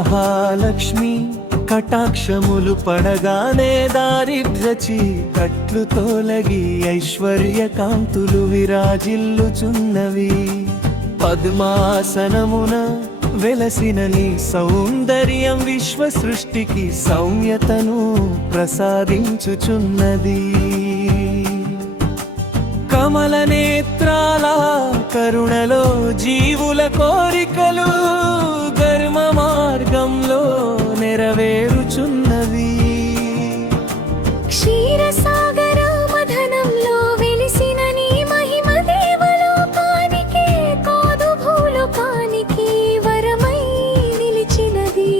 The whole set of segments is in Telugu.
మహాలక్ష్మి కటాక్షములు పడగానే దారిద్రచి కట్లు తొలగి ఐశ్వర్య కాంతులు విరాజిల్లుచున్నవి. పద్మాసనమున వెలసిన నీ సౌందర్యం విశ్వ సృష్టికి సౌమ్యతను ప్రసాదించుచున్నది. కమల నేత్రాల కరుణలో జీవుల కోరికలు ధర్మ మార్గంలో నెరవేరుచున్నవి. క్షీరసాగర మథనంలో వెలిసిన నీ మహిమ దేవలోకానికి కాదు భూలోకానికి వరమై నిలిచినది.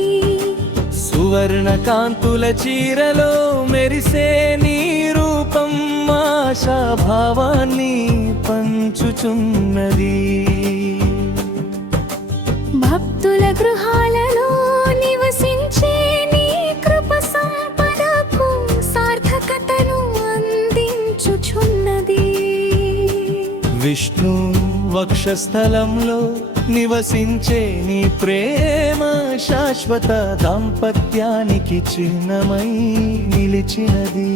సువర్ణ కాంతుల చీరలో మెరిసే నీ రూపం ఆశాభావాన్ని పంచుచున్నది. భక్తుల గృహాలలో నివసించే నీ కృప సంపదకు సార్థకతను అందించుచున్నది. విష్ణు వక్షస్థలంలో నివసించే నీ ప్రేమ శాశ్వత దాంపత్యానికి చిహ్నమై నిలిచినది.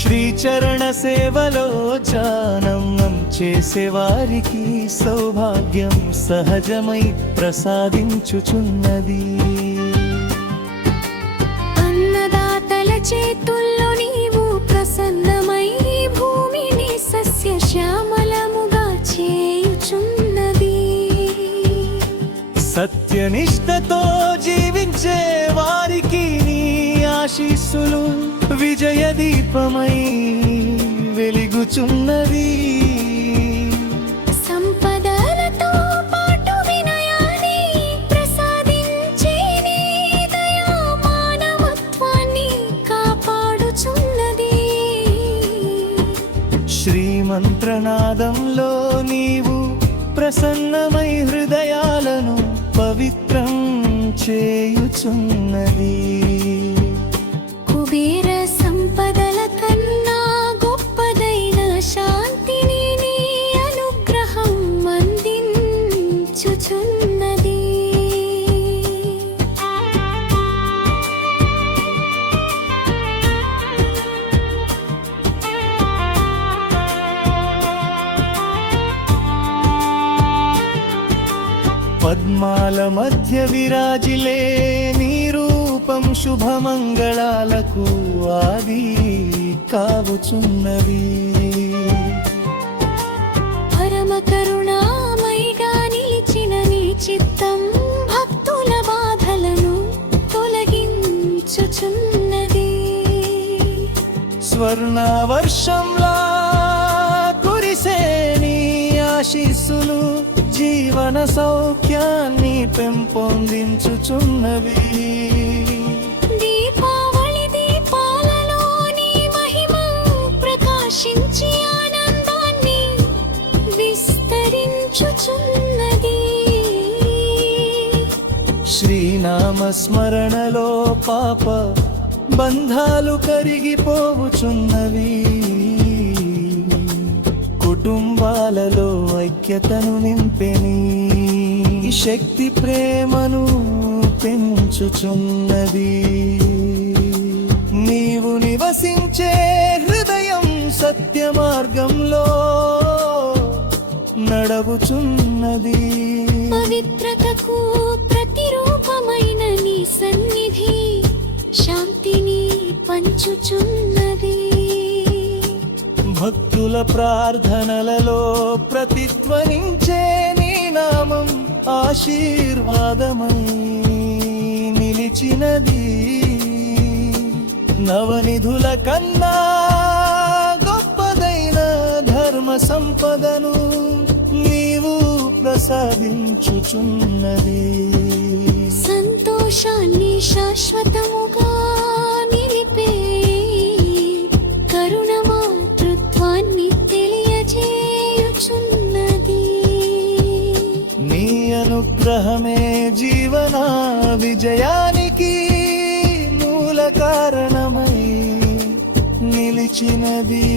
శ్రీచరణ సేవలో జానం చేసేవారికి సౌభాగ్యం సహజమై ప్రసాదించుచున్నది. అన్నదాతల చేతుల్లో నీవు ప్రసన్నమై భూమిని సస్యశ్యామలముగా చేయుచున్నది. సత్యనిష్టతో జీవించే వారికి నీ ఆశీస్సులు విజయ దీపమై వెలుగుచున్నది. సంపదలతో పాటు వినయాన్ని ప్రసాదించే నీ దయా మానవత్వాన్ని కాపాడుచున్నది. శ్రీమంత్రనాదంలో నీవు ప్రసన్నమై హృదయాలను పవిత్రం చేయుచున్నది. కుబేర సంపదల కన్నా గొప్పదైన శాంతిని నీ అనుగ్రహం అందించుచున్నది. పద్మాల మధ్య విరాజిలే నీ రూపం శుభమంగళాలకు ఆది కావుచున్నవి. పరమ కరుణామయిగా నిలిచిన నీ చిత్తం భక్తుల బాధలను తొలగించుచున్నది. స్వర్ణవర్షంలా కురిసే నీ ఆశీస్సులు జీవన సౌఖ్యాన్ని పెంపొందించుచున్నవి. దీపావళి దీపాలలో నీ మహిమ ప్రకాశించి ఆనందాన్ని విస్తరించుచున్నది. శ్రీనామ స్మరణలో పాప బంధాలు కరిగిపోవుచున్నవి. కుటుంబాలలో ఐక్యతను నింపెని శక్తి ప్రేమను పెంచుచున్నది. నీవు నివసించే హృదయం సత్య మార్గంలో నడవుచున్నది. పవిత్రతకు ప్రతిరూపమైన నీ సన్నిధి శాంతిని పంచుచున్నది. భక్తుల ప్రార్థనలలో ప్రతిధ్వనించే నీ నామం ఆశీర్వాదమై నిలిచినది. నవనిధుల కన్నా గొప్పదైన ధర్మ సంపదను నీవు ప్రసాదించుచున్నది. సంతోషాన్ని శాశ్వతముగా నిలిపే కరుణ మాతృత్వాన్ని తెలియజేయుచున్నది. నీ అనుగ్రహమే జీవన విజయానికి మూల ఉన్నది